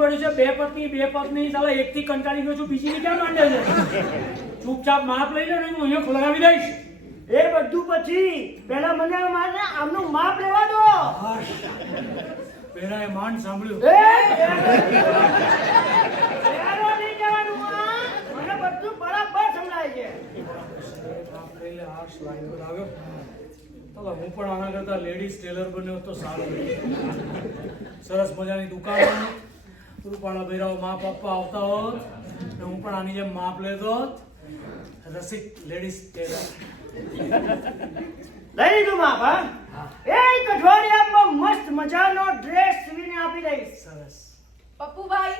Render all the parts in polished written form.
પડ્યું છે, બે પત્ની સાલા એકથી કંટાળી ગયો છું, બીજીની ક્યાં માંડે છે? ચૂપચાપ માપ લઈ લે ને હું અહીંયા ખોલરાવી દઈશ. એ બધું પછી પહેલા મને આમનું માપ લેવા દો. પેલા એ માંડ સાંભળ્યું. નહીં કહેવાનું મને બધું બરાબર સંભળાય છે. હું પણ આના કરતા લેડીઝ ટેલર બન્યો તો સારું. સરસ મજાની દુકાન, રૂપાળા બૈરાઓ માપ આપવા આવતા હોત ને હું પણ આની જેમ માપ લેતો હોત. રસિક લેડીઝ ટેલર લઈ લીધું માપ. હા, એક અઠવાડિયામાં મસ્ત મજાનો ડ્રેસ સીવીને આપી દઈશ. સરસ. પપ્પુભાઈ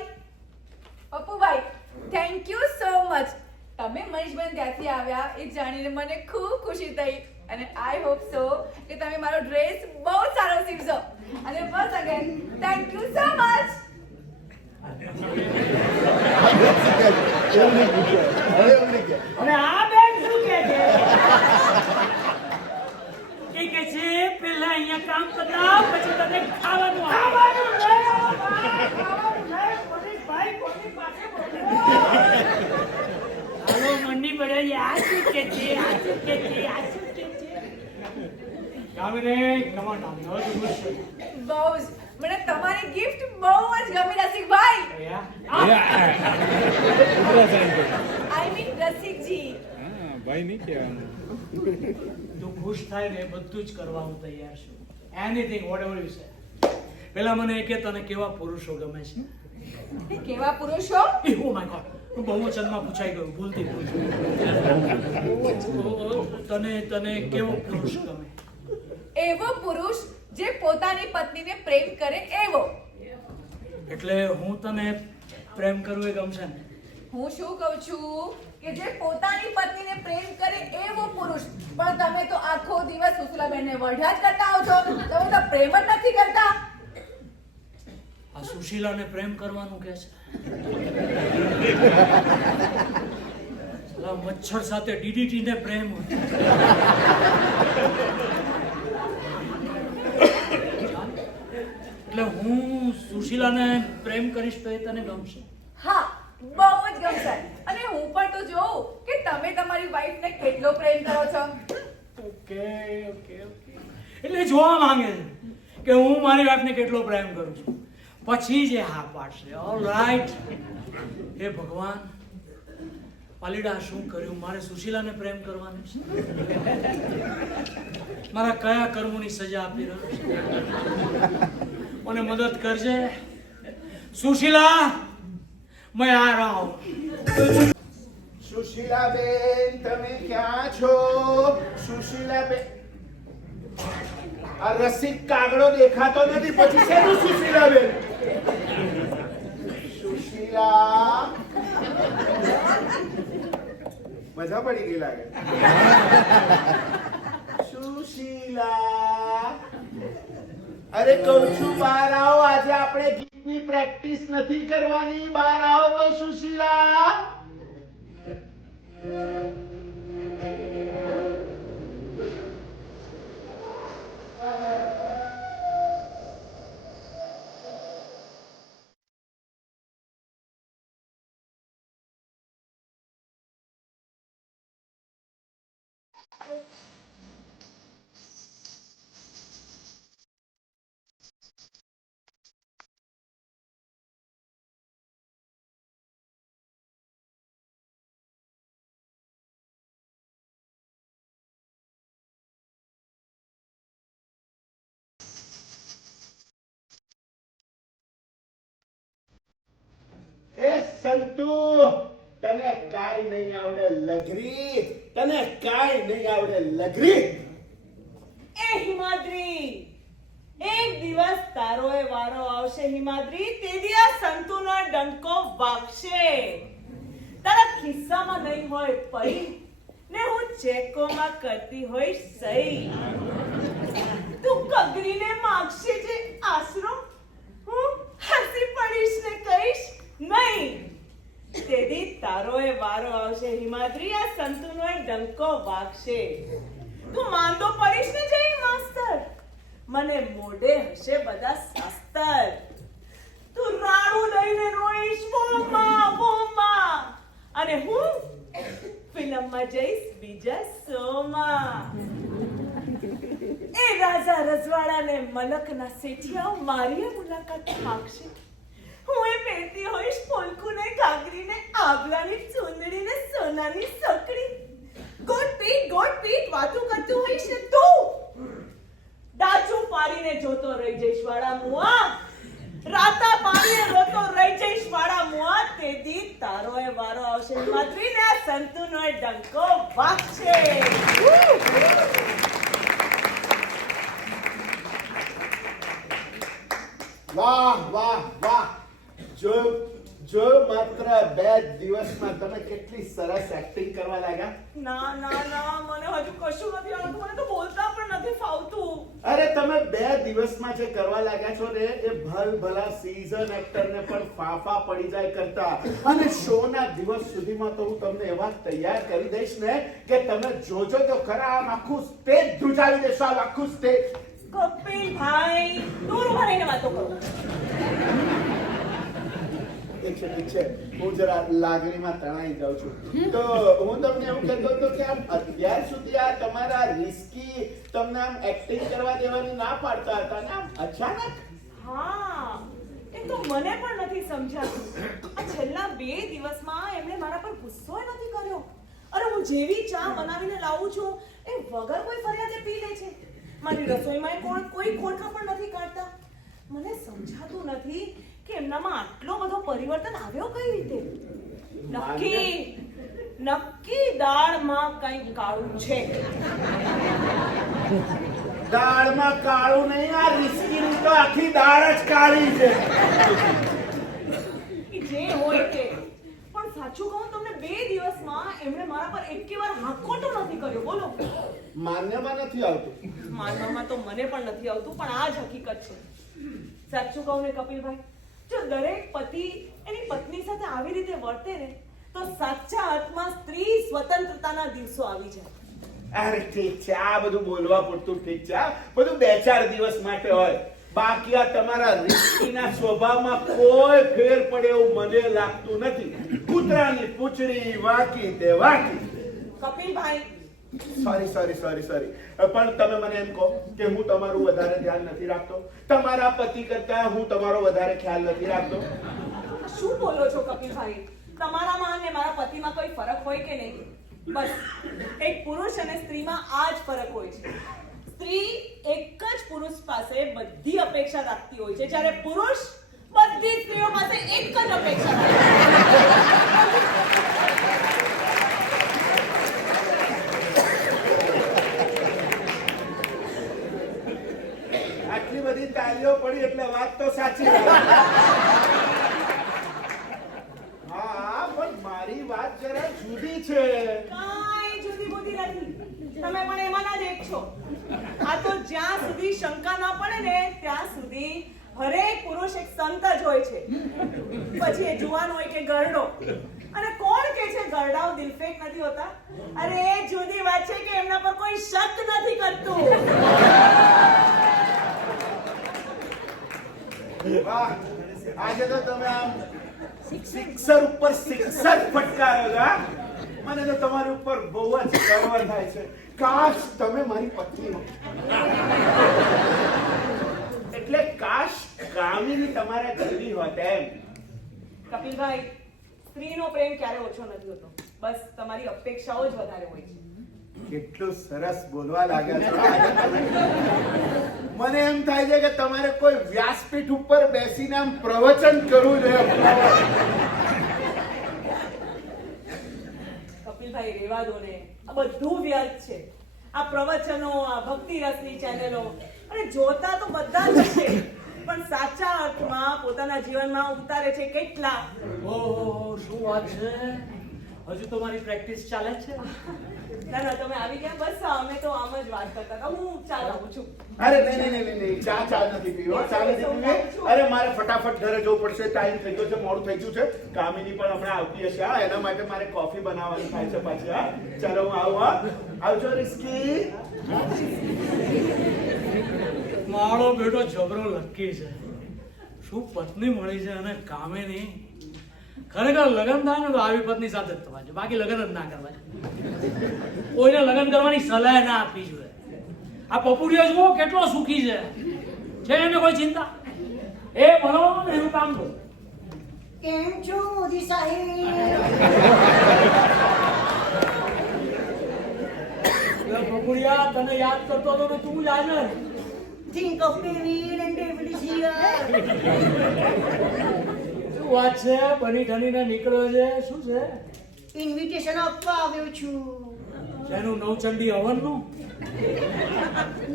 થેન્ક યુ સો મચ. તમે મનીષબેન ત્યાંથી આવ્યા એ જાણીને મને ખૂબ ખુશી થઈ અને આઈ હોપ સો કે તમે મારો ડ્રેસ બહુ સારો સીવશો. અને બસ again thank you so much. અને આ બેન શું કહે છે? એ કે છે પેલા અહીંયા કામ કરતા પછી તને ખાવાનું આપે. ખાવાનું નહીં આવો ભાઈ, ખાવાનું નહીં. મનીષભાઈ કોની પાસે બોલો? હાલો મંડી પડે આ શું કે છે, આ શું કે છે, આ શું કે છે. કામને કમાન્ડ આપી હવે તું ખુશ છે? બહુ જ મને તમારી ગિફ્ટ બહુ જ ગમી રસિકભાઈ. I mean રસિકજી. ભાઈ નહીં કહેવાનું. તું ખુશ થાય ને બધું જ કરવા હું તૈયાર છું. Anything vote ever you say. પેલા મને એ કે તને કેવા પુરુષો ગમે છે? કેવા પુરુષો? ઓ માય ગોડ, બહુવચનમાં પૂછાઈ ગયું, ભૂલતી તને કેવો પુરુષ ગમે? એવો પુરુષ જે પોતાની પત્નીને પ્રેમ કરે એવો. એટલે હું તને પ્રેમ કરું એ ગમશે ને? હું શું કહું છું કે જે પોતાની પત્નીને પ્રેમ કરે એવો પુરુષ. પણ તમે તો આખો દિવસ સુશીલાબેનને વઢ્યા જ કરતા આવો છો, તમે તો પ્રેમ જ નથી કરતા. આ સુશીલાને પ્રેમ કરવાનું કે છે? સાલા મચ્છર સાથે DDT ને પ્રેમ હોય. એટલે હું સુશીલાને પ્રેમ કરીશ તો એ તને ગમશે? હા, બહુ જ ગમશે. અને હું પણ તો જોઉં કે તમે તમારી વાઈફને કેટલો પ્રેમ કરો છો. ઓકે. એટલે જોવા માંગે છે કે હું મારી વાઈફને કેટલો પ્રેમ કરું છું, પછી જે હા પાડશે. ઓલરાઈટ. હે ભગવાન, પાલીડા શું કર્યું? મારે સુશીલાને પ્રેમ કરવાની છે? મારા કયા કર્મોની સજા આપી રહ્યો છે? મને મદદ કરજે સુશીલા. મેં આ રહા હું. સુશીલાબેન તમે ક્યાં છો? સુશીલાબેન, આ રસિક કાગડો દેખાતો નથી, પછી શેનું સુશીલાબેન? સુશીલા, મજા પડી ગઈ લાગે. સુશીલા, અરે કહું છું બહાર આવો, આજે આપણે ગીતની પ્રેક્ટિસ નથી કરવાની. બહાર આવો સુશીલા. સંતુ, તને કાઈ નહીં આવડે લગરી, તને કાઈ નહીં આવડે લગરી. એ હિમાદ્રી, એક દિવસ તારો એ વારો આવશે હિમાદ્રી, તે દિવસ સંતુનો ડંકો વાગશે. તારા ખિસ્સામાં નહીં હોય પૈ ને હું ચેકોમાં કરતી હોય સહી. તું કગરીને માગશે જે આશરો, હું હસી પડીશ ને કહીશ નહીં. તેથી તારો એ વારો આવશે હિમાદ્રી, આ સંતુનો એ ડંકો વાગશે. તું માંદો પડીશ ને જઈ માસ્તર, મને મોઢે હશે બધા શાસ્તર. તું રાણું લઈને રોઈશ બોમાં. અને હું ફિલ્મમાં જઈશ બીજા શોમાં. એ રાજા રજવાડા ને મલકના શેઠિયાઓ મારી મુલાકાત માંગશે. હું એ પહેરતી હોઈશ પોલકું ને ઘાઘરી ને આભલાની ચૂંદડી ને સોનાની સકડી. ગોટ પીટ વાતું કરતું હોઈશ ને તું ડાચું પાડીને જોતો રહી જઈશ વાળા મુઆ. રાતા પાડીને રોતો રહી જઈશ વાળા મુઆ. તેથી તારો એ વારો આવશે હિમાદ્રી ને આ સંતુનો એ ડંકો વાગશે. વાહ વાહ વાહ. જો માત્ર 2 દિવસમાં તમે કેટલી સરસ એક્ટિંગ કરવા લાગ્યા. ના મને હજુ કશું નથી આવડતું. મને તો બોલતા પણ નથી ફાવતું. અરે તમે 2 દિવસમાં જે કરવા લાગ્યા છો ને એ ભલા સીઝન એક્ટરને પણ ફાફા પડી જાય કરતા. અને શોના દિવસ સુધીમાં તો હું તમને એવા તૈયાર કરી દઈશ ને કે તમે જોજો તો ખરા આમ આખું સ્ટેજ ધ્રુજાવી દેશો. આખું સ્ટેજ. કપિલભાઈ દૂર ઉભા રહીને વાતો કરો. ઠીક છે હું જરા લાગણીમાં તણાઈ જાઉં છું. તો હું તમને એવું કહેતો હતો કે આમ અત્યાર સુધી આ તમારા રિસ્કી તમને આમ એક્ટિંગ કરવા દેવાની ના પાડતા હતા ને આમ અચાનક. હા એ તો મને પણ નથી સમજાતું. આ છેલ્લા 2 દિવસમાં એમણે મારા પર ગુસ્સો નથી કર્યો. અરે હું જેવી ચા બનાવીને લાવું છું એ વગર કોઈ ફરિયાદે પી લે છે. મારી રસોઈમાં કોઈ ખોટકા પણ નથી કાઢતા. મને સમજાતું નથી કે એમનામાં આટલો બધો પરિવર્તન આવ્યો કઈ રીતે. નક્કી દાળમાં કંઈક કાળું છે. દાળમાં કાળું નહીં, આ રિસ્કીની તો આખી દાળ જ કાળી છે. જે હોય તે પણ સાચું કહું તમને 2 દિવસમાં એમણે મારા પર એકેવાર હાકોટો નથી કર્યો. બોલો માન્યમાં નથી આવતું. માનવામાં તો મને પણ નથી આવતું પણ આ જ હકીકત છે. સાચું કહું ને કપિલભાઈ, જો દરેક પતિ એની પત્ની સાથે આવી રીતે વર્તે ને તો સાચા અર્થમાં સ્ત્રી સ્વતંત્રતાના દિવસો આવી જાય. અરે ઠીક છે, આ બધું બોલવા પૂરતું ઠીક છે. આ બધું 2-4 દિવસ માટે હોય. બાકી આ તમારા રિસ્કીના સ્વભાવમાં કોઈ ફેર પડે એવું મને લાગતું નથી. કૂતરાની પૂંછડી વાકી તે વાકી. કપિલભાઈ સોરી પણ તમે મને એમ કહો કે હું તમારું વધારે ધ્યાન નથી રાખતો? તમારા પતિ કરતા હું તમારો વધારે ખ્યાલ નથી રાખતો? શું બોલો છો કપિલભાઈ? તમારામાં અને મારા પતિમાં કોઈ ફરક હોય કે નહીં? બસ એક પુરુષ અને સ્ત્રીમાં આ જ ફરક હોય છે. સ્ત્રી એક જ પુરુષ પાસે બધી અપેક્ષા રાખતી હોય છે, જ્યારે પુરુષ બધી સ્ત્રીઓ પાસે એક જ અપેક્ષા રાખે છે. આટલી બધી તાલીઓ પડી એટલે વાત તો સાચી. હા પણ મારી વાત જરા જુદી છે. કાંઈ જુદી બુદ્ધિ નથી. તમે પણ એમાંના જ એક છો. આ તો જ્યાં સુધી શંકા ના પડે ને ત્યાં સુધી હરેક પુરુષ એક સંત જ હોય છે. પછી એ જુવાન હોય કે ગરડો. અને કોણ કે છે ગરડાઓ દિલફેક નથી હોતા? અરે એ જુદી વાત છે કે એમના પર કોઈ શક નથી કરતું. વાહ, આજે તો તમે આમ સિક્સર ઉપર સિક્સર ફટકારો છો. મને તો તમારી ઉપર બહુ જ ગર્વ થાય છે. કાશ તમે મારી પત્ની હો. એટલે કાશ કામિની તમારા જેવી હોત એમ. કપિલભાઈ, સ્ત્રીનો પ્રેમ ક્યારે ઓછો નથી હોતો. બસ તમારી અપેક્ષાઓ જ વધારે હોય છે. કેટલું સરસ બોલવા લાગ્યા છો આજે તમે. મને એમ થાય છે કે તમારે કોઈ વ્યાસપીઠ ઉપર બેસીને આમ પ્રવચન કરવું જોઈએ. કપિલભાઈ રેવા દો ને, આ બધું વ્યર્થ છે. આ પ્રવચનો, આ ભક્તિ રસની ચેનલો, અને જોતા તો બધા જ છે પણ સાચા અર્થમાં પોતાના જીવનમાં ઉતારે છે કેટલા? ઓહો, શું વાત છે! હજુ તો મારી પ્રેક્ટિસ ચાલે છે. ના તમે આવી ગયા. બસ અમે તો આમ જ વાત કરતા હતા. હું ચાલ આવું છું. અરે નહીં, ચા નથી પીવો. ચા નથી પીવી. અરે મારે ફટાફટ ઘરે જવું પડશે. ટાઈમ થઈ ગયો છે, મોડું થઈ ગયું છે. કામિની પણ હમણાં આવતી હશે. હા, એના માટે મારે કોફી બનાવવાની થાય છે પાછી. હા, ચાલો હું આવું. હા, આવજો રિસ્કી. મારો બેટો જબરો લકી છે. શું પત્ની મળી છે અને કામે નહીં. ખરેખર લગ્ન થાય ને તો આવી પત્ની સાથે જ થવા છે, બાકી લગ્ન જ ના કરવા છે. કોઈને લગ્ન કરવાની સલાહ ના આપવી જોઈએ. આ પપુડીઓ જુઓ કેટલો સુખી છે એને કોઈ ચિંતા? એ ભણો ને એનું કામ કરો. કેમ છો મોદી સાહેબ? પપુડિયા તને યાદ કરતો હતો ને તું યાદ ને. Think of David and David is here. શું વાત છે? બની ઠનીને નીકળ્યો છે, શું છે? ઇન્વિટેશન આપવા આવ્યો છું. એનું નવચંડી હવનનું?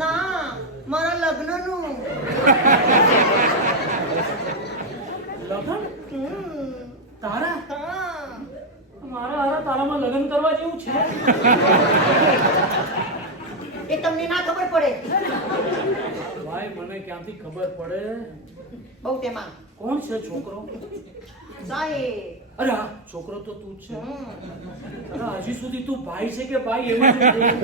ના, મારા લગ્નનું. લગ્ન? તારા? હા. મારા હારા તારામાં લગ્ન કરવા જેવું છે? એ તમને ના ખબર પડે. ભાઈ મને ક્યાંથી ખબર પડે? બહુ તેમાં. કોણ છે છોકરો? સાહેબ. અરે હા, છોકરો તો તું જ છે. અરે હજી સુધી તું ભાઈ છે કે ભાઈ એમાં શું બોલું?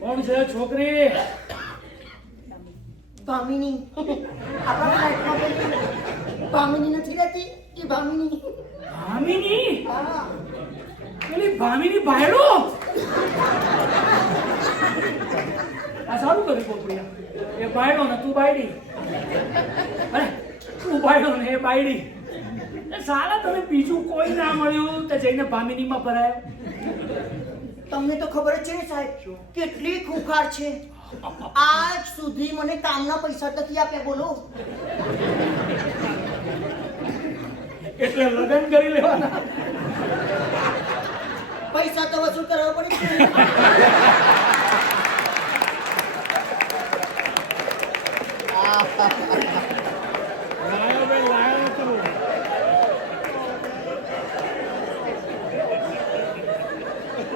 કોણ છે છોકરી? ભામિની. આપણા ફ્લેટમાં પેલી ભામિની નથી રહેતી, એ ભામિની. ભામિની? હા. પેલી ભામિની ભાયડો? આ સારું કર્યું પોપડિયા. એ ભાયડો ને તું બાયડી. અરે તું ભાયડો ને એ બાયડી. એ સાલા તને બીજું કોઈ ના મળ્યું તે જઈને ભામિનીમાં ભરાય? તમને તો ખબર જ છે ને સાહેબ, કેટલી ખુખાર છે. આજ સુધી મને કામના પૈસા નથી આપ્યા, બોલો. એટલે લગ્ન કરી લેવાના? પૈસા તો વસૂલ કરવા પડે છે. લાયો ભાઈ લાયો તું.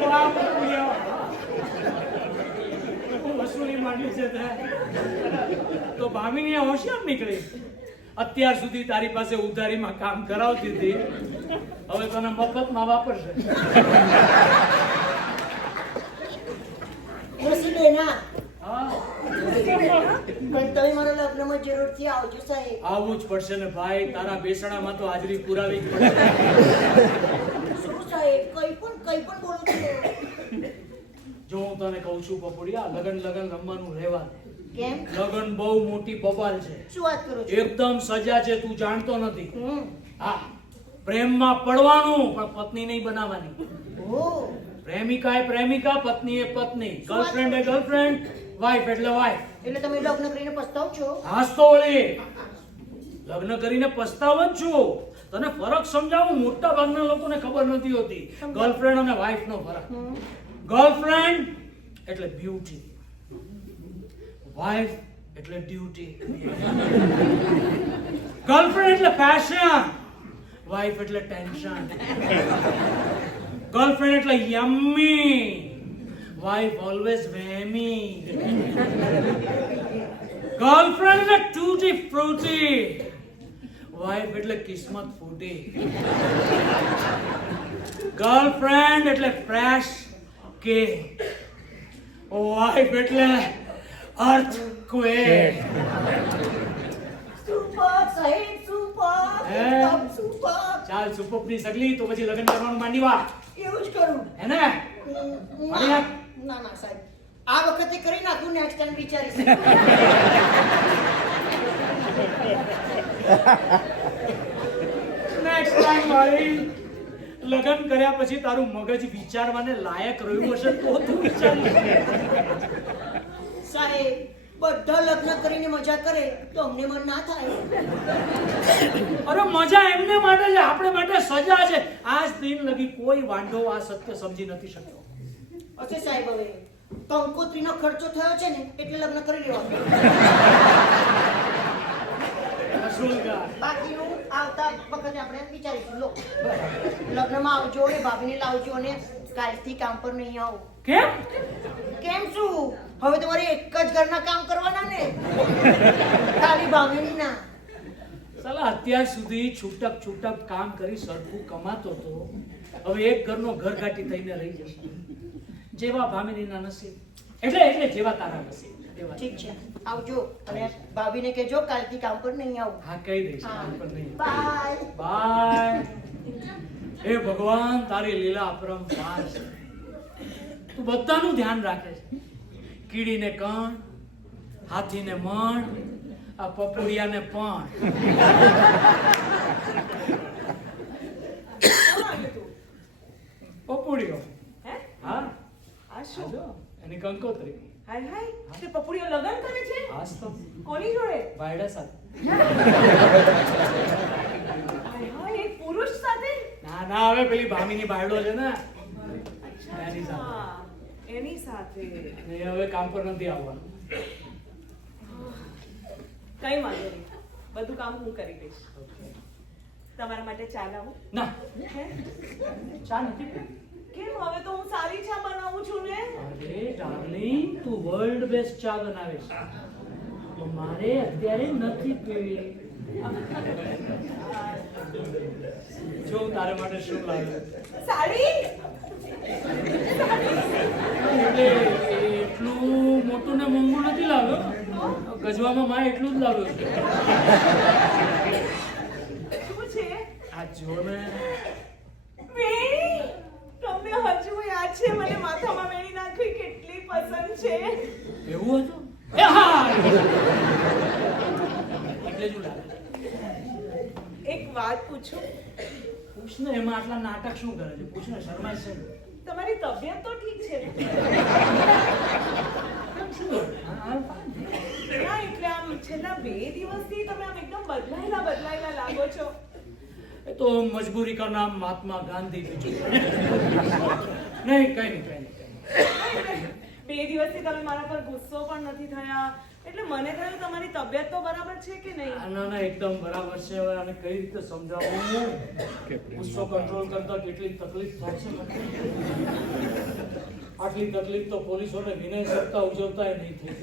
વાહ, પોપડિયા. વસૂલી માંડી છે તે. તો ભામિની હોશિયાર નીકળી. અત્યાર સુધી તારી પાસે ઉધારીમાં કામ કરાવતી હતી, હવે તને મફતમાં વાપરશે. વસુલેના. હા, પણ તમે મારા લગ્નમાં જરૂરથી આવજો સાહેબ. આવવું જ પડશે ને ભાઈ. તારા બેસણામાં તો હાજરી પુરાવી જ પડે. શું સાહેબ, કઈ પણ બોલો છો. જો હું તને કહું છું પપુડિયા, લગન રમવાનું રહેવા દે. કેમ? લગન બહુ મોટી બબાલ છે, શું વાત કરો છો? એકદમ સજા છે, તું જાણતો નથી. હમ. હા, પ્રેમમાં પડવાનું પણ પત્ની નહીં બનાવવાની. ઓહ. પ્રેમિકા એ પ્રેમિકા, પત્ની એ પત્ની, ગર્લફ્રેન્ડ એ ગર્લફ્રેન્ડ, વાઇફ એટલે વાઇફ. એટલે તમે લગ્ન કરીને પસ્તાવ છો? હાસ તો વળી લગ્ન કરીને પસ્તાવ જ છું. તને ફરક સમજાવું, મોટા ભાગના લોકોને ખબર નથી હોતી ગર્લફ્રેન્ડ અને વાઇફ નો ફરક. ગર્લફ્રેન્ડ એટલે બ્યુટી, વાઇફ એટલે ડ્યુટી. ગર્લફ્રેન્ડ એટલે પેશન, વાઇફ એટલે ટેન્શન. ગર્લફ્રેન્ડ એટલે યમ્મી, વાઇફ ઓલવેઝ વેમી. ગર્લફ્રેન્ડ એટલે ટૂટી ફ્રૂટી, વાઇફ એટલે કિસ્મત ફૂટી. ગર્લફ્રેન્ડ એટલે ફ્રેશ કે, વાઇફ એટલે અર્થક્વેક. સુપર સાહેબ, સુપર. હે? સુપર. ચાલ સુપરની સગલી, તો પછી લગ્ન કરવાનું માંડી વા. એવું જ કરું. હે ને? મારી નાખ. ના સાહેબ, આ વખતે કરી નાખું, નેક્સ્ટ ટાઈમ વિચારીશ. નેક્સ્ટ ટાઈમ વાળી લગ્ન કર્યા પછી તારું મગજ વિચારવાને લાયક રહ્યું હશે તો તું વિચારી. સાહેબ, બધા લગ્ન કરીને મજા કરે તો અમને મન ના થાય. અરે મજા એમને માટે છે, આપણે માટે સજા છે. આજ દિન લગી કોઈ વાંઢો આ સત્ય સમજી નથી શક્યો. હશે સાહેબ, હવે કંકોત્રીનો ખર્ચો થયો છે ને એટલે લગ્ન કરી લેવાનું. અસુલગા. બાકીનું આવતા વખતે આપણે વિચારીશું. લો, લગ્નમાં આવજો ને ભાભીને લાવજો ને કાલથી કામ પર નહીં આવો. કેમ? કેમ શું? હવે તમારે એક જ ઘરના કામ કરવાના ને, ખાલી ભાભીની ના. સાલા અત્યાર સુધી છૂટક કામ કરી સરખું કમાતો તો હવે એક ઘરનો ઘરઘાટી થઈને રહી જશે. જેવા ભામિનીના નસીબ એટલે જેવા તારા નસીબ. એ વાત. ઠીક છે આવજો અને ભાભીને કહેજો કાલથી કામ પર નહીં આવું હા કહી દઈશ હા. કામ પર નહીં. Bye bye. હે ભગવાન તારી લીલા અપરંપાર છે. તું બધાનું ધ્યાન રાખે છે. કીડીને કણ, હાથીને મણ, આ પપુડિયાને પણ. કોણ આવ્યું તું? પપુડીઓ. હે? હા આ શું? આજો એની કંકોત્રી. હાય હાય, તે પપુડીઓ લગન કરે છે? હાસ તો કોની જોડે? બાયડા સાથે. હાય હાય, એક પુરુષ સાથે? ના ના હવે પેલી ભામીની બાયડો છે ને અચ્છા, એની સાથે. અચ્છા. એની સાથે. ને એ હવે કામ પર નથી આવવાનું. કઈ વાંધો નહીં, બધું કામ હું કરી દઈશ. તમારા માટે ચા લાવું? ના હે? ચા નથી પીવી. કેમ? હવે તો હું સારી ચા બનાવું છું ને. અરે ડાર્લિંગ તું વર્લ્ડ બેસ્ટ ચા બનાવે છે તો મારે અત્યારે નથી પીવી. જો તારે માટે શું લાવ્યો સાડી? એટલે એટલું મોટું ને મોંઘું નથી લાવ્યો. ગજવામાં માં એટલું જ લાવ્યો છે. શું છે? આ જો ને વેણી? તમને હજુ યાદ છે મને માથામાં વેણી નાખવી કેટલી પસંદ છે? એવું હતું. એ હા એટલે જ લાવે. એક વાત પૂછું? પૂછ ને એમાં આટલા નાટક શું કરે છે? પૂછ ને શરમાય છે ને. તમારી તબિયત તો ઠીક છે ને? શું કરે? હા, fine. ના એટલે આમ છેલ્લા 2 દિવસથી તમે આમ એકદમ બદલાયેલા લાગો છો. એ તો મજબૂરી કા નામ મહાત્મા ગાંધી બીજું નહીં કઈ નહીં. 2 દિવસથી તમે મારા પર ગુસ્સો પણ નથી થયા એટલે મને થયું તમારી તબિયત તો બરાબર છે કે નહીં? ના ના એકદમ બરાબર છે. હવે આને કઈ રીતે સમજાવું? ગુસ્સો કંટ્રોલ કરતા કેટલી તકલીફ થાય છે મને. આટલી તકલીફ તો પોલીસોને વિનય સપ્તાહ ઉજવતા નહીં થઈ.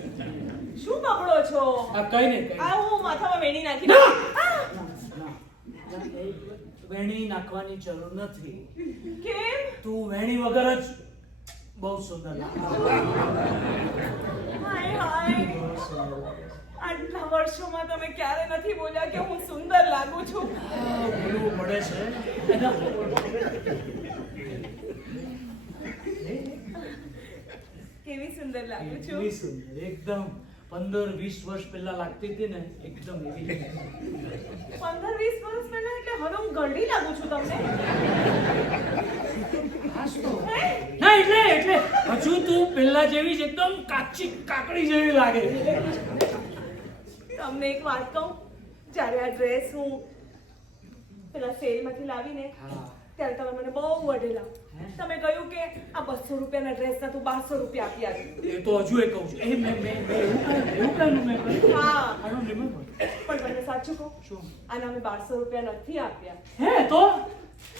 શું બગડો છો? આ કઈ નહીં કઈ આ હું માથામાં વેણી નાખી ના! આ! વેણી નાખવાની જરૂર નથી. કેમ? તું વેણી વગર જ બહુ સુંદર લાગે. હાય હાય, આટલા વર્ષોમાં તમે ક્યારે નથી બોલ્યા કે હું સુંદર લાગુ છું. બોલવું પડે છે. કેવી સુંદર લાગુ છું. એટલી સુંદર એકદમ 15-20 વર્ષ પહેલા લાગતી હતી ને એકદમ એવી. 15-20 વર્ષ પહેલા એટલે હવે હું ગરડી લાગુ છું તમને? હાસ તો. હે? ના એટલે હજુ તું પહેલા જેવી જ એકદમ કાચી કાકડી જેવી લાગે. તમને એક વાત કહું, જ્યારે આ ડ્રેસ હું પેલા સેલમાંથી લાવીને હા. ત્યારે તમે મને બહુ વઢેલા. તમે કહ્યું કે આ 200 રૂપિયાના ડ્રેસના તું 1200 રૂપિયા આપી આવી. એ તો હજુ એ કહું છું. એ મેં એવું કહ્યું મેં કહ્યું. હા, I don't remember. પણ તમને સાચું કહું, શું? આના અમે 1200 રૂપિયા નથી આપ્યા. હે તો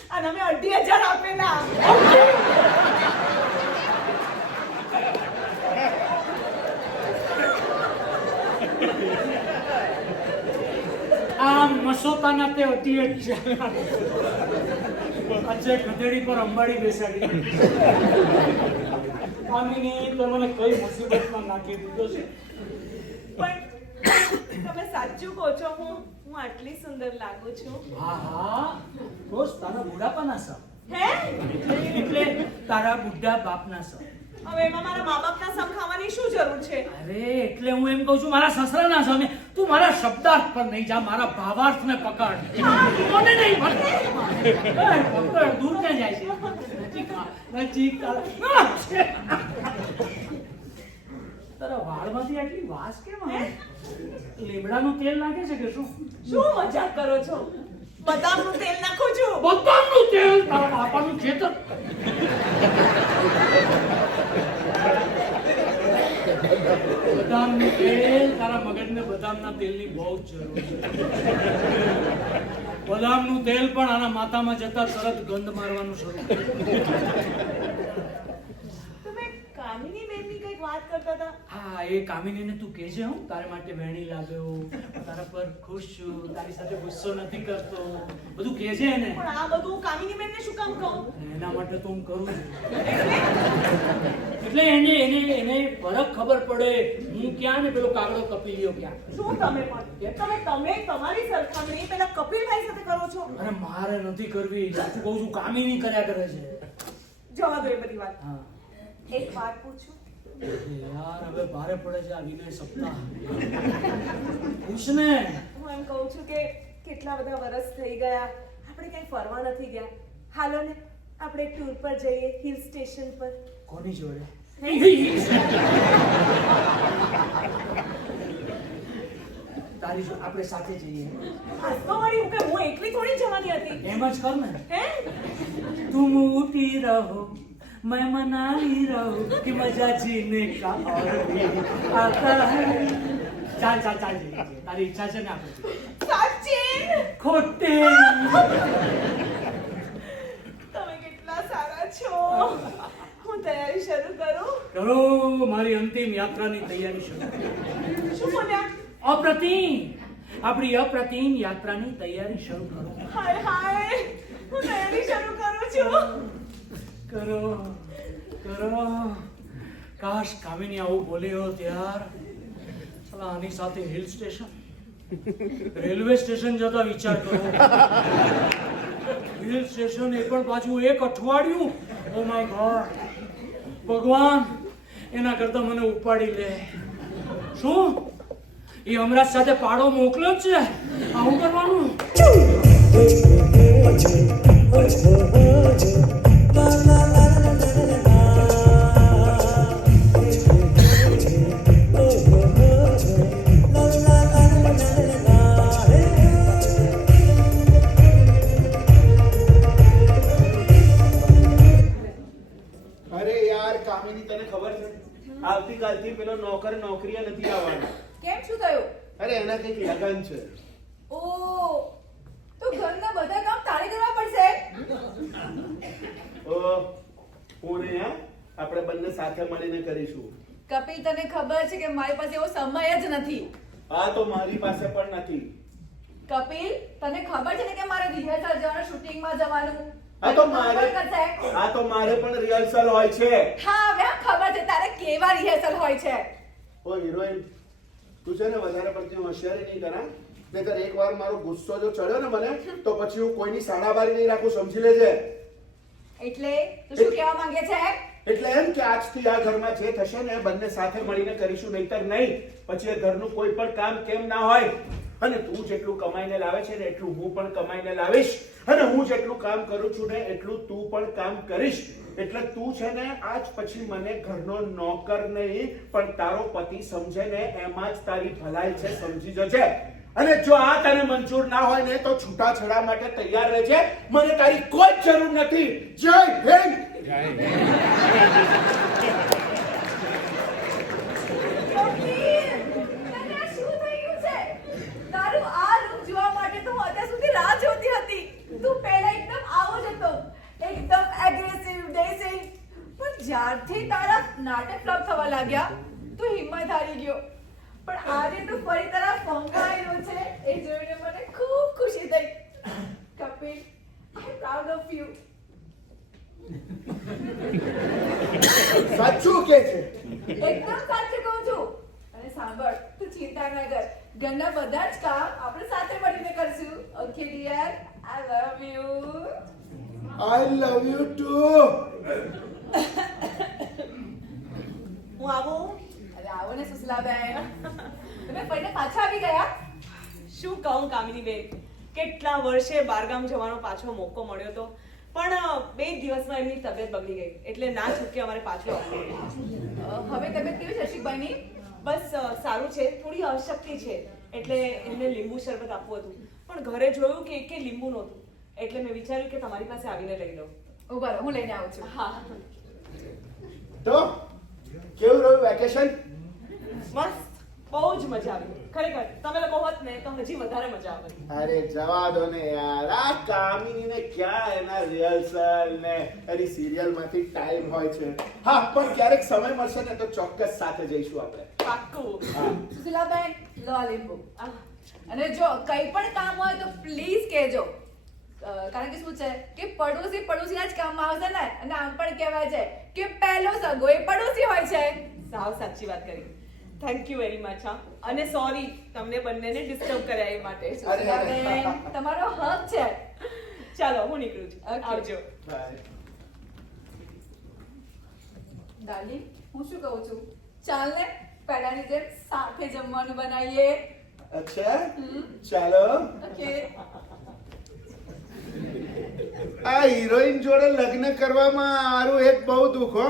આના અમે 2500 આપેલા. આ મસોતાના તે હતી જ છે. આજે ગધેડી પર અંબાડી બેસાડી. આમીની તો મને કઈ મુસીબતમાં નાખી દીધો છે. પણ તમે સાચું કહો છો, હું આટલી સુંદર લાગુ છું? હા હા રોજ તારા બુઢાપાના સર. હે? એટલે તારા બુઢા બાપના સર. હવે એમાં મારા મા બાપના સમ ખાવાની શું જરૂર છે? અરે એટલે હું એમ કહું છું મારા સસરાના સામે તું મારા શબ્દાર્થ પર નહીં જા, મારા ભાવાર્થને પકડ. મને નહીં પકડ. દૂર ક્યાં જાય છે? નજીક તારા વાળમાંથી આટલી વાસ કેમ આવે? લીમડાનું તેલ નાખે છે કે શું? શું મજાક કરો છો? બદામનું તેલ નાખું છું. બદામનું તેલ? તારા બાપાનું ખેતર. બદામનું તેલ તારા મગજને બદામના તેલની બહુ જ જરૂર છે. બદામનું તેલ પણ આના માથામાં જતા તરત ગંધ મારવાનું શરૂ કરે. તમે કામિની બેનની કંઈક વાત કરતા હતા? હા એ કામિનીને તું કહેજે હું તારે માટે વેણી લાવ્યો, તારા પર ખુશ છું, તારી સાથે ગુસ્સો નથી કરતો, બધું કહેજે એને. પણ આ બધું કામિની બેનને શું કામ કહું? એના માટે તો હું કરું છું. એટલે એને ફરક ખબર પડે હું ક્યાં ને પેલો કાગડો કપિલિયો ક્યાં. શું તમે પણ તમે તમારી સરખામણી પેલા કપિલભાઈ સાથે કરો છો? અરે મારે નથી કરવી, સાચું કહું છું, કામિની કર્યા કરે છે. જવા દો એ બધી વાત. હા એક વાત પૂછું? યાર હવે ભારે પડે છે આ વિનય સપ્તાહ. પૂછ ને. હું એમ કહું છું કે કેટલા બધા વર્ષ થઈ ગયા આપણે ક્યાંય ફરવા નથી ગયા. હાલો ને આપણે એક ટૂર પર જઈએ, હિલ સ્ટેશન પર. કોની જોડે? તારી જો આપણે સાથે જઈએ. આજ તો વળી હું એકલી થોડી જવાની હતી. એમ જ કર ને. હે? तुम उठी रहो मैं मनाई रहूं कि मजा जीने का और भी आता है. ચાલ જઈએ. તારી ઈચ્છા છે ને આપણે સાચી? ખોટે. તમે કેટલા સારા છો. હું તૈયારી શરૂ કરું? કરો મારી અંતિમ યાત્રાની તૈયારી શરૂ. શું બોલ્યા? અપ્રતિમ આપણી અપ્રતિમ યાત્રાની તૈયારી શરૂ કરો. હાય હાય, હું તૈયારી શરૂ કરું છું. કરો કાશ કામિની આવું બોલી હોત યાર. ચલા આની સાથે હિલ સ્ટેશન, રેલવે સ્ટેશન જતા વિચાર કરો. હિલ સ્ટેશન એ પણ પાછું એક અઠવાડિયું. ઓ માય ગોડ ભગવાન, એના કરતા મને ઉપાડી લે. શું એ હમણાં સાથે પાડો મોકલ્યો જ છે? આવું કરવાનું? અરે યાર કામિની, તને ખબર છે આવતીકાલથી પેલો નોકર નોકરીએ નથી આવવાનો. કેમ શું થયું? અરે એના કંઈક લગન છે. ઓ તો ઘરના બધા કામ તારે કરવા પડશે. ઓ હું ને આપણે બંને સાથે મળીને કરીશું. કપિલ તને ખબર છે કે મારી પાસે એવો સમય જ નથી. આ તો મારી પાસે પણ નથી. કપિલ તને ખબર છે ને કે મારે રિહર્સલ જવાનું, શૂટિંગમાં જવાનું. આ તો મારે પણ રિહર્સલ હોય છે. હા હવે ખબર છે તારે કેવા રિહર્સલ હોય છે. ઓ હિરોઈન, તું છે ને વધારે પડતી હોશિયારી નહીં કરા. નહીંતર એકવાર મારો ગુસ્સો જો ચડ્યો ને મને તો પછી હું કોઈની સાડાબારી નહીં રાખું, સમજી લેજે. એટલે તું શું કહેવા માંગે છે? એટલે એમ કે આજથી આ ઘરમાં જે થશે ને બંને સાથે મળીને કરીશું, નહીંતર નહીં. પછી એ ઘરનું કોઈ પણ કામ કેમ ના હોય. અને તું જેટલું કમાઈને લાવે છે ને એટલું હું પણ કમાઈને લાવીશ. અને હું જેટલું કામ કરું છું ને એટલું તું પણ કામ કરીશ. એટલે તું છે ને આજ પછી મને ઘરનો નોકર નહીં પણ તારો પતિ સમજે ને એમાં જ તારી ભલાઈ છે, સમજી જજે. અને જો આ તને મંજૂર ના હોય ને તો છૂટાછેડા માટે તૈયાર રહેજે. મને તારી કોઈ જ જરૂર નથી. જય હિન્દ. જ્યારથી તારા નાટક ફ્લોપ થવા લાગ્યા તું હિંમત હારી ગયો. પણ આજે તું ફરી તારા ફંગાઈ છે એ જોઈને મને ખૂબ ખુશી થઈ. કપિલ, આઈ એમ પ્રાઉડ ઓફ યુ. સાચું કે છે? એકદમ સાચું કહું છું. અને સાંભળ, તું ચિંતા ન કર, ઘરના બધા જ કામ આપણે સાથે મળીને કરશું. Okay dear, I love you. I love you too. હું આવું? અરે આવો ને સુશલાબેન. તમે ફરીને પાછા આવી ગયા? શું કહું કામિની બેન, કેટલા વર્ષે બારગામ જવાનો પાછો મોકો મળ્યો હતો પણ 2 દિવસમાં એમની તબિયત બગડી ગઈ એટલે ના છૂટકે અમારે પાછું આવવું પડ્યું. હવે તબિયત કેવી છે શિકબાઈની? બસ સારું છે, થોડી અશક્તિ છે એટલે એમને લીંબુ શરબત આપવું હતું પણ ઘરે જોયું કે એકે લીંબુ નહોતું એટલે મેં વિચાર્યું કે તમારી પાસે આવીને લઈ લઉં. ઉભા રહો, હું લઈને આવું છું. હા, તો કેવું રહ્યું વેકેશન? મસ્ત, બહુ જ મજા આવી ખરેખર તમે લોકો હોત ને તો હજી વધારે મજા આવે અરે જવા દો ને યાર, આ કામિનીને ક્યાં એના રિહર્સલ ને એની સિરિયલમાંથી ટાઈમ હોય છે. હા, પણ ક્યારેક સમય મળશે ને તો ચોક્કસ સાથે જઈશું આપણે. પાક્કું સુશીલાબેન, લો આ લીંબુ. અને જો કંઈ પણ કામ હોય તો પ્લીઝ કહેજો. કારણ કે શું છે કે પડોશી પડોશીના જ કામમાં આવશે ને, અને આમ પણ કહેવાય છે કે પહેલો સગો એ પડોશી હોય છે. સાવ સાચી વાત કરી. Thank you very much. હા, અને સોરી તમને બંનેને ડિસ્ટર્બ કર્યા એ માટે. સુશીલાબેન, તમારો હક છે. ચાલો હું નીકળું છું. Okay. આવજો. બાય. ડાર્લિંગ, હું શું કહું છું, ચાલ ને પહેલાની જેમ સાથે જમવાનું બનાવીએ. અચ્છા, ચાલો. ઓકે. આ હિરોઈન જોડે લગ્ન કરવામાં મારું એક બહુ દુઃખ હો.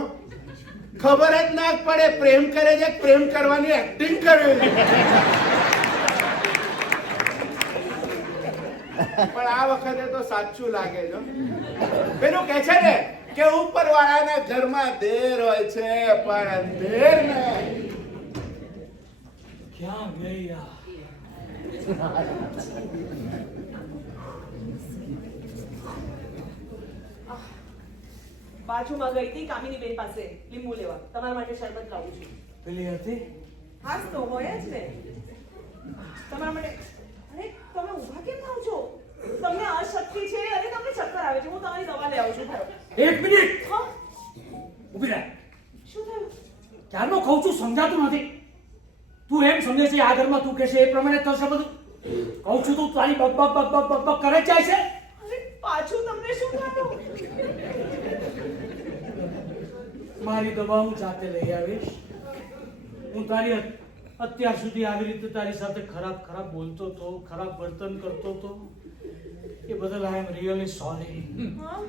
ખબર જ ના પડે પ્રેમ કરે છે, પ્રેમ કરવાની એક્ટિંગ કરે છે. પણ આ વખતે તો સાચું લાગે છે. પેલું કે છે ને કે ઉપરવાળાના ઘરમાં દેર હોય છે પણ અંધેર નહીં. ક્યાં ગઈ આ? બાજુમાં ગઈ હતી કામિની બેન પાસે લીંબુ લેવા. તમારા માટે શરબત લાવું છું. પેલી હતી હાસ તો હોય જ ને તમારા માટે. અરે તમે ઊભા કેમ થાવ છો? તમને અશક્તિ છે અને તમને ચક્કર આવે છે. હું તમારી દવા લઈ આવું છું. ખરો. 1 મિનિટ હા, ઊભી રહે. શું થયું? ક્યારનો કહું છું, સમજાતું નથી. તું એમ સમજે છે આ ઘરમાં તું કહેશે એ પ્રમાણે થશે બધું. કહું છું તું તારી buck buck buck buck buck buck કરે જ જાય છે. અરે પાછું તમને શું થયું? મારી દવા હું જાતે લઈ આવીશ. હું તારી અત્યાર સુધી આવી રીતે તારી સાથે ખરાબ ખરાબ બોલતો હતો, ખરાબ વર્તન કરતો હતો, એ બદલ આઈ એમ રિયલી સોરી. હા,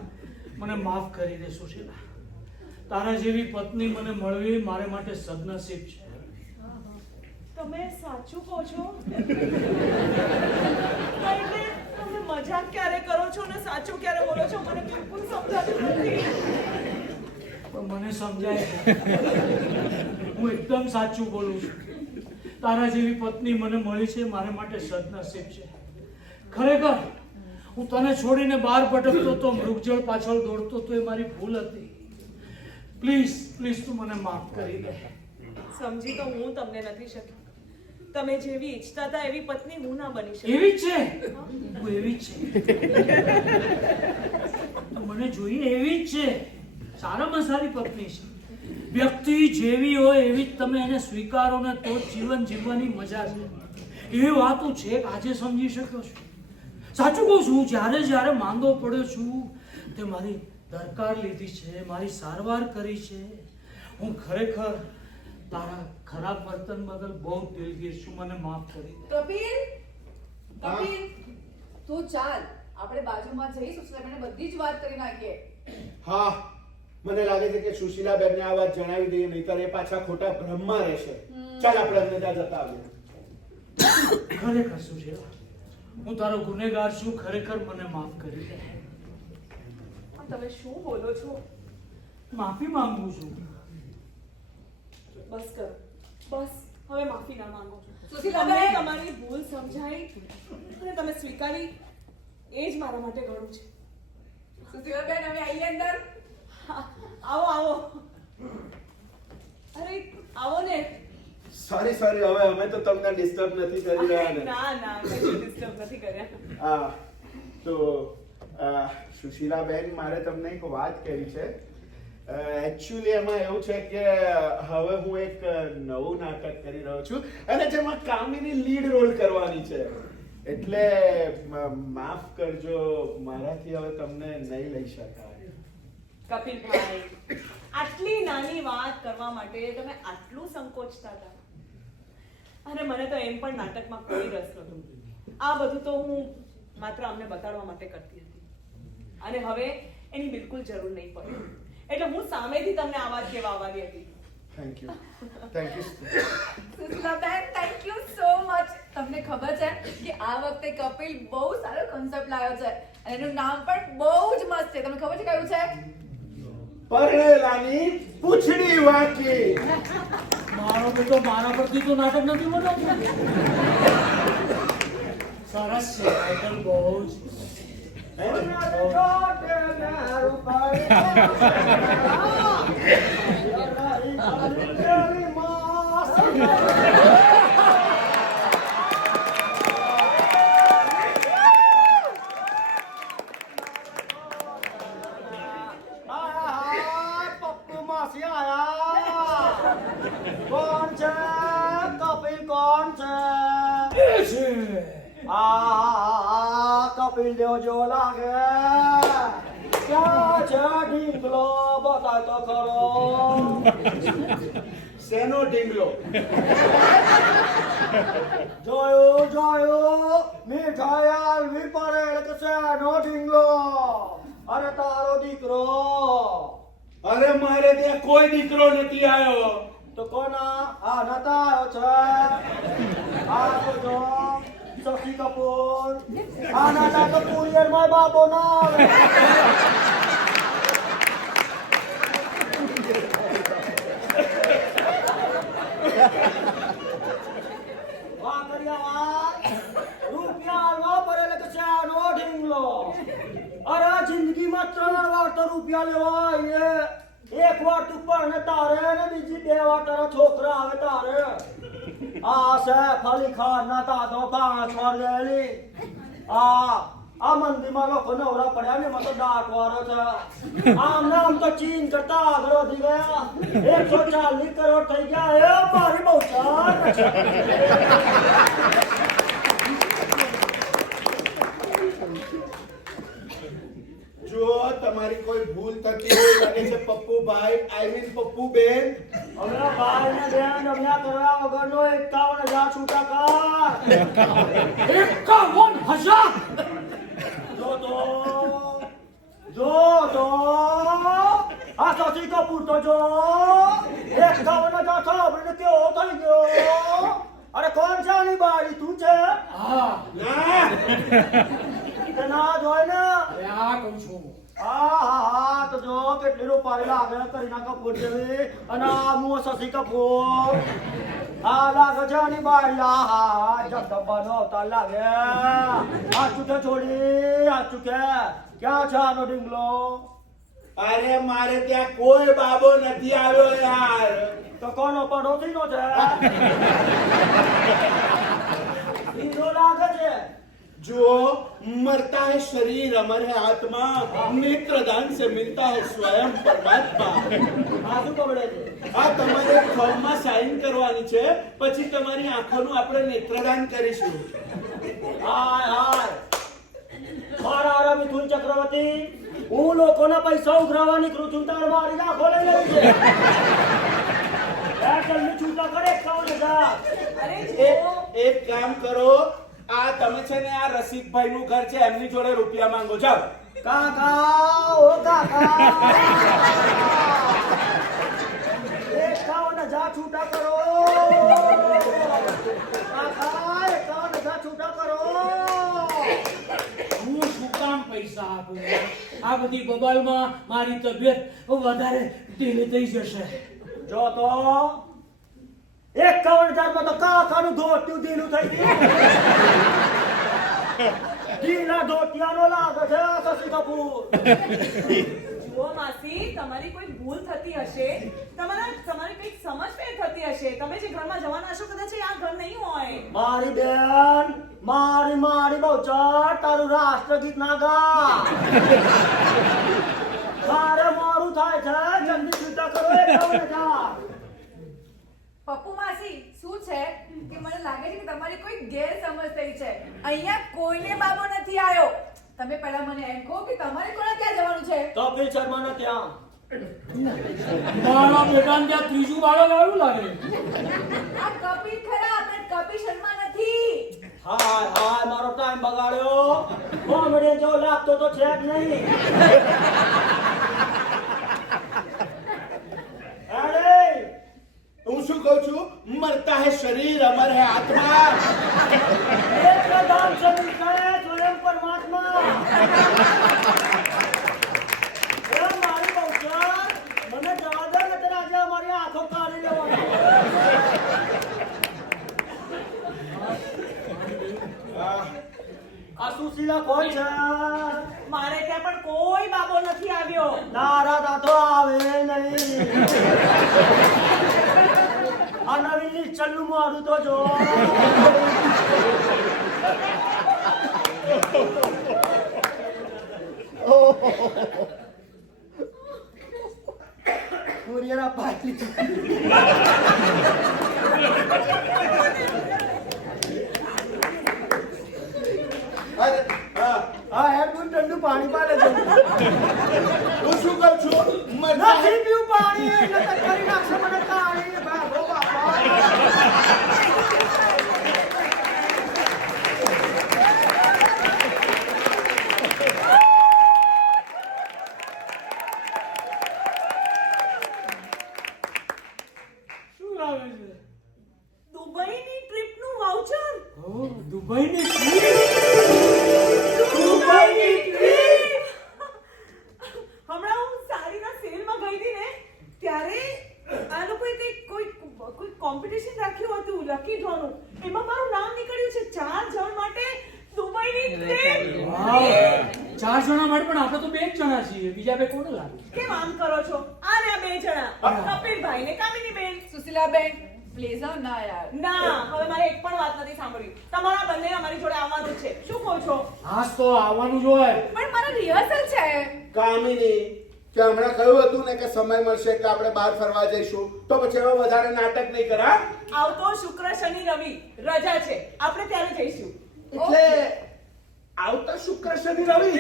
મને માફ કરી દે સુશીલા. તારા જેવી પત્ની મને મળવી મારે માટે સદનસીબ છે. તમે સાચું કહો છો? એટલે તમે મજાક ક્યારે કરો છો ને સાચું ક્યારે બોલો છો મને બિલકુલ સમજાતું નથી. પણ મને સમજાય છે. હું એકદમ સાચું બોલું છું. તારા જેવી પત્ની મને મળી છે મારે માટે સદનસીબ છે. ખરેખર હું તને છોડીને બહાર ભટકતો તો, મૃગજળ પાછળ દોડતો તો, એ મારી ભૂલ હતી. પ્લીઝ પ્લીઝ તું મને માફ કરી દે. સમજી તો હું તમને નથી શકી. તમે જેવી ઈચ્છતા હતા એવી પત્ની હું ના બની શકી. એવી જ છે તું, એવી જ છે. મને જોઈએ એવી જ છે. સારામાં સારી પત્ની છે. વ્યક્તિ જેવી હોય એવી જ તમે એને સ્વીકારો ને તો જ જીવન જીવવાની મજા છે. એવી વાતો છે કે આજે સમજી શક્યો છું. સાચું કહું છું, જ્યારે જ્યારે માંદો પડ્યો છું તે મારી દરકાર લીધી છે, મારી સારવાર કરી છે. હું ખરેખર તારા ખરાબ વર્તન બદલ બહુ દિલગીર છું. મને માફ કરી દે. કપિલ, કપિલ, તું ચાલ, આપણે બાજુમાં જઈ સુશીલાબેનને બધી જ વાત કરી નાખીએ. હા, મને લાગે છે કે સુશીલાબેનને આ વાત જણાવી દઈએ, નહીંતર એ પાછા ખોટા ભ્રમમાં રહેશે. ચાલ આપણે અંદર જતા આવીએ. ખરેખર સુશીલા, હું તારો ગુનેગાર છું. ખરેખર મને માફ કરી દે. તમે શું બોલો છો? માફી માંગુ છું. બસ કરો, બસ હવે માફી ના માંગો. સુશીલાબેન! તમને તમારી ભૂલ સમજાઈ અને તમે સ્વીકારી એ જ મારા માટે ઘણું છે. સુશીલાબેન, હવે આવીએ અંદર. હા, આવો આવો. અરે આવો ને. સોરી સોરી, હવે અમે તો તમને ડિસ્ટર્બ નથી કરી રહ્યા ને. ના ના, કઈ ડિસ્ટર્બ નથી કર્યા. હા, તો સુશીલાબેન, મારે તમને એક વાત કહેવી છે. એકચ્યુઅલી એમાં એવું છે કે હવે હું એક નવું નાટક કરી રહ્યો છું અને જેમાં કામિની લીડ રોલ કરવાની છે. એટલે માફ કરજો, મારાથી હવે તમને નહીં લઈ શકાય. કપિલભાઈ, આટલી નાની વાત કરવા માટે તમે આટલું સંકોચતા હતા. અને મને તો એમ પણ નાટકમાં કોઈ રસ નહોતો. આ બધું તો હું માત્ર અમને બતાડવા માટે કરતી હતી અને હવે એની બિલકુલ જરૂર નહીં પડે. એટલે હું સામેથી તમને આ વાત કહેવા આવવાની હતી. Thank you, thank you. Sushilaben, thank you so much. તમને ખબર છે કે આ વખતે કપિલ બહુ સારો કોન્સેપ્ટ લાવ્યો છે અને એનું નામ પણ બહુ જ મસ્ત છે. તમને ખબર છે કયું છે? પરણેલાની પૂંછડી વાંકી. મારો બેટો મારા પરથી તો નાટક નથી બનાવતો. સરસ છે, ટાઇટલ બહુ જ. પપ્પુ માસી આયા. કોણ છે? કપિલ કોણ છે? એ છે. કપિલ દેવ જેવો લાગે. ક્યાં છે ઢીંગલો? બતાય તો ખરો. શેનો ઢીંગલો? જોયું મીઠાઈ આલવી પડે એટલે શેનો ઢીંગલો? અરે તારો દીકરો. અરે મારે ત્યાં કોઈ દીકરો નથી આવ્યો. તો કોના? આ નતા આવ્યો છે. આ તો જો શશી કપૂર. આ નતા તો કુરિયર માં બાબો ના આવે. રૂપિયા આલવા પડે એટલે કે શાનો ઢીંગલો? અરે જિંદગીમાં 3 વાર તો રૂપિયા લેવાય. એક વાર તું પરણે તારે ને બીજી 2 વાર તારા છોકરા આવે તારે. આ સૈફ અલી ખાન ના દાદો 5 વાર લેલી. આ મંદિરમાં લોકો નવરા પડ્યા ને એમાં તો દાટ વારો છે. આમ નામ તો ચીન કરતા આગળ વધી ગયા. 140 કરોડ થઈ ગયા. એ મારી બહુ ચાલ છે. જો તમારી કોઈ ભૂલ થતી હોય લાગે છે પપ્પુભાઈ, આઈ મીન પપ્પુ બેન. અમે ભાઈ ને બેન અમ્યા કરવા વગરનો 51,000 છૂટા કર. 51,000. જો આ શશી કપૂર તો જો 51,000 સાંભળીને કેવો થઈ ગયો. અરે કોણ છે આની બારી? તું છે? હા, ના, તે ના જોય ને. અરે આ કહું છું. હા તો જો કેટલી રૂપારી લાગે કરીના કપૂર જેવી. અને આ મું શશી કપૂર. આ લાગે છે આની બારી. હા જગદંબાનો અવતાર લાગે. આ ચૂકે છોડી આ ચૂકે. ક્યાં છે આનો ઢીંગલો? અરે મારે ત્યાં કોઈ બાબો નથી આવ્યો યાર. તો કોનો પડોશીનો છે? હીરો લાગે છે. जो मरता है शरीर अमर है आत्मा, नेत्रदान से मिलता है स्वयं परमात्मा. આ શું કબડે છે? આ તમારે ફોર્મમાં સાઇન કરવાની છે, પછી તમારી આંખોનું આપણે નેત્રદાન કરીશું. હાય મારા મિથુન ચક્રવર્તી, હું લોકોના પૈસા ઉઘરાવા નીકળું છું. તાર મારી આંખો લઈ લેવી છે. જલ્દી છૂટા કરે 51,000. અરે એક કામ કરો, આ તમે છે ને આ રસિકભાઈ નું ઘર છે, એમની જોડે રૂપિયા માંગો. જાઓ. કાકા ઓ કાકા 51,000 છૂટા કરો. કાકા 51,000 છૂટા કરો. હું શું કામ પૈસા આપું? આ બધી બબાલમાં મારી તબિયત વધારે ઢીલી થઈ જશે. જો તો 51,000 માં તો કાકાનું ધોતિયું ઢીલું થઈ ગયું. ઢીલા ધોતિયાનો લાગે છે શશી કપૂર. જુઓ માસી, તમારી કોઈ ભૂલ થતી હશે. તમારી કંઈક સમજફેર થતી હશે. તમે જે ઘરમાં જવાના હશો કદાચ એ આ ઘર નહીં હોય. મારી બેન, મારી બહુચર, તારું રાષ્ટ્રગીત ના ગા. મારે મોડું થાય છે. જલ્દી છૂટા કરો 51,000. પપ્પુ માસી શું છે કે મને લાગે છે કે તમારી કોઈ ગેરસમજ થઈ છે. અહીંયા કોઈને બાબો નથી આવ્યો. તમે પહેલા મને એમ કહો કે તમારે કોને ક્યાં જવાનું છે? કપિલ શર્માને ત્યાં. મારા બેટાને ત્યાં ત્રીજું બાળક આવ્યું લાગે. આ કપિલ ખરા, પણ કપિલ શર્મા નથી. હાય મારો ટાઈમ બગાડ્યો. કોમેડી જેવો લાગતો તો છે જ નહીં. અરે હું શું કહું છું? मरता है शरीर अमर है आत्मा. नेत्रदान से मिलता है स्वयं परमात्मा. એ મારી બહુચર, મને જવા દે ને ત્યારે આજે અમારી આંખો કાઢી લેવાની. તારા દાંતો આવે નહીં. આ નવીનની ચલ્લું મોઢું તો જો. સૂર્યના પાછી અરે હા હા હેડફોન ઠંડુ પાણી પાડે છે. હું શું કહું છું મરતા નથી પીવું પાણી એટલે તો કરી નાખશે મને કાળી. ભાગો બાપા. શું લાવે છે? દુબઈની ટ્રીપનું વાઉચર. ઓ, દુબઈની trip? દુબઈની ટ્રીપ. હમણાં હું સાડીના સેલમાં ગઈ હતી ને ત્યારે આ લોકોએ કોઈ કોમ્પિટિશન રાખ્યું હતું લકી ડ્રોનું. એમાં મારું નામ નીકળ્યું છે 4 જણ માટે દુબઈની ટ્રીપ. વાવ. 4 જણા માટે પણ આપણે તો 2 જ જણા છીએ. બીજા 2 કોને લાગે? કેમ આમ કરો છો? આ ને આ 2 જણા કપિલભાઈ ને કામિનીબેન. સુશીલાબેન પ્લીઝ ના યાર. ના હવે મારે એક પણ વાત નથી સાંભળવી. તમારા બંને અમારી જોડે આવવાનું જ છે. શું કહો છો? હાસ તો આવવાનું જ હોય. પણ મારા રિહર્સલ છે. કામિની કે હમણાં કહ્યું હતું ને કે સમય મળશે કે આપણે બહાર ફરવા જઈશું તો પછી હવે વધારે નાટક નહીં કરા. આવતો શુક્ર શનિ રવિ રજા છે. આપણે ત્યારે જઈશું. એટલે આવતા શુક્ર શનિ રવિ જ?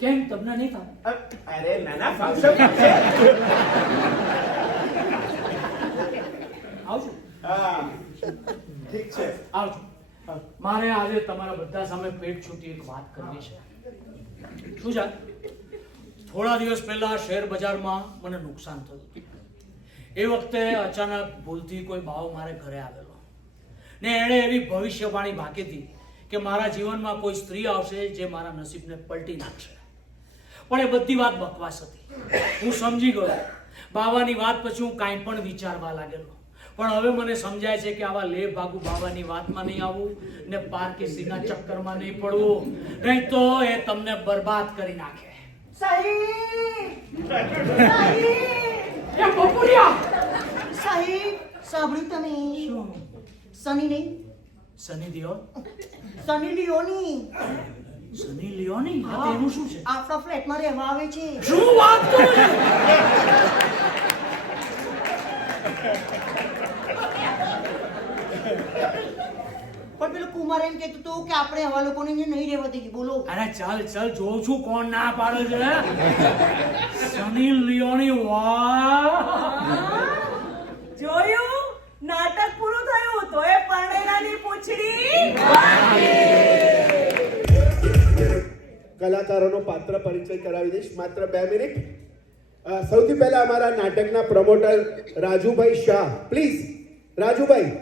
કેમ તમને નહીં થાય? અરે નાના ફાવશે ફાવશે. આવજો. હા ઠીક છે. આવજો. મારે આજે તમારા બધા સામે પેટ છૂટી એક વાત કરવી છે. શું છે? થોડા દિવસ પહેલા શેર બજારમાં મને નુકસાન થયું. એ વખતે અચાનક ભૂલથી કોઈ ભાવ મારે ઘરે આવેલો ને એણે એવી ભવિષ્યવાણી બાકી હતી કે મારા જીવનમાં કોઈ સ્ત્રી આવશે જે મારા નસીબને પલટી નાખશે. પણ એ બધી વાત બકવાસ હતી. હું સમજી ગયો. બાવાની વાત પછી હું કાંઈ પણ વિચારવા લાગેલો. પણ હવે મને સમજાય છે કે આવા લે ભાગુ બાવાની વાતમાં નહીં આવવું ને પારકેસીના ચક્કરમાં નહીં પડવું, નહીં તો એ તમને બરબાદ કરી નાખે. સાહેબ એ બપોરિયા! સાહેબ સાંભળ્યું તમે? શું? સની નહીં, સની દિયોલ? સની લિયોની સની લિયોની? હા, તેનું શું છે? આપણા ફ્લેટમાં રહેવા આવે છે. શું વાત કરો છો? પણ પેલો કુમાર એમ કહેતો હતો કે આપણે આવા લોકોને અહીંયા નહીં રહેવા દઈએ. બોલો. અરે ચાલ ચાલ, જોઉં છું કોણ ના પાડે છે. સની લિયોની, વાહ! જોયું? નાટક પૂરું થયું તો એ પરણેલાની પૂંછડી. કલાકારોનો પાત્ર પરિચય કરાવી દઈશ. માત્ર 2 મિનિટ. સૌથી પહેલા અમારા નાટકના promoter Rajubhai Shah, please. Rajubhai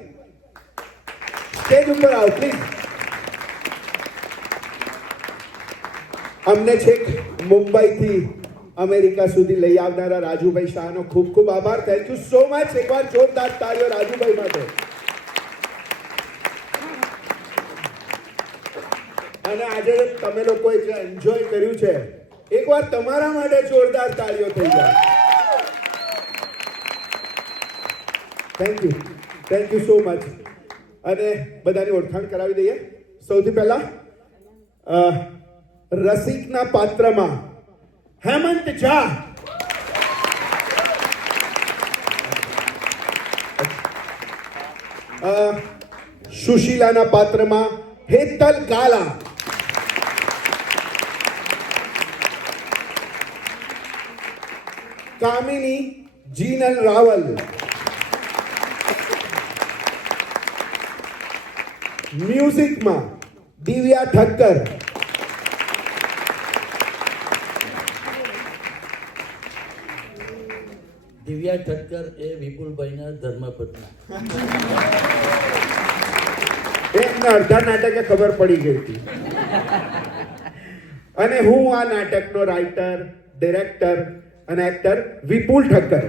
stage ઉપર આવો પ્લીઝ. અમને છેક મુંબઈથી અમેરિકા સુધી લઈ આવનારા રાજુભાઈ શાહનો ખૂબ ખૂબ આભાર. Thank you so much. એકવાર જોરદાર તાળીઓ રાજુભાઈ માટે. અને આજે તમે લોકોએ જે એન્જોય કર્યું છે, એકવાર તમારા માટે જોરદાર તાળીઓ થઈ જાય. Thank you so much. અને બધાની ઓળખાણ કરાવી દઈએ. સૌથી પહેલા રસિકના પાત્રમાં હેમંત ઝા, સુશીલાના પાત્રમાં હેતલ ગાલા, કામિની જીનલ રાવલ, મ્યુઝિકમાં દિવ્યા ઠક્કર, દિવ્યા ઠક્કર એ વિપુલભાઈના ધર્મપત્ની. એમને અડધા નાટકે ખબર પડી ગઈ હતી. અને હું આ નાટકનો રાઇટર, ડિરેક્ટર અને એક્ટર વિપુલ ઠક્કર.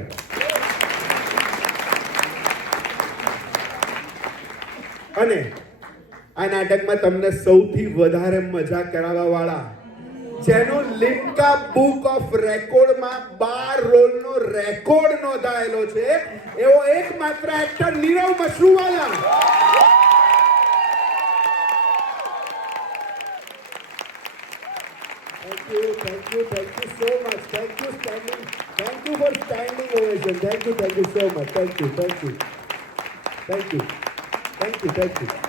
અને આ નાટકમાં તમને સૌથી વધારે મજા કરાવવા વાળા જેનું લિમ્કા બુક ઓફ રેકોર્ડમાં 12 રોલનો રેકોર્ડ નોંધાયેલો છે એવો એકમાત્ર actor Nirav Mashruwala. Thank you so much. Thank you for standing ovation. Thank you so much. Thank you.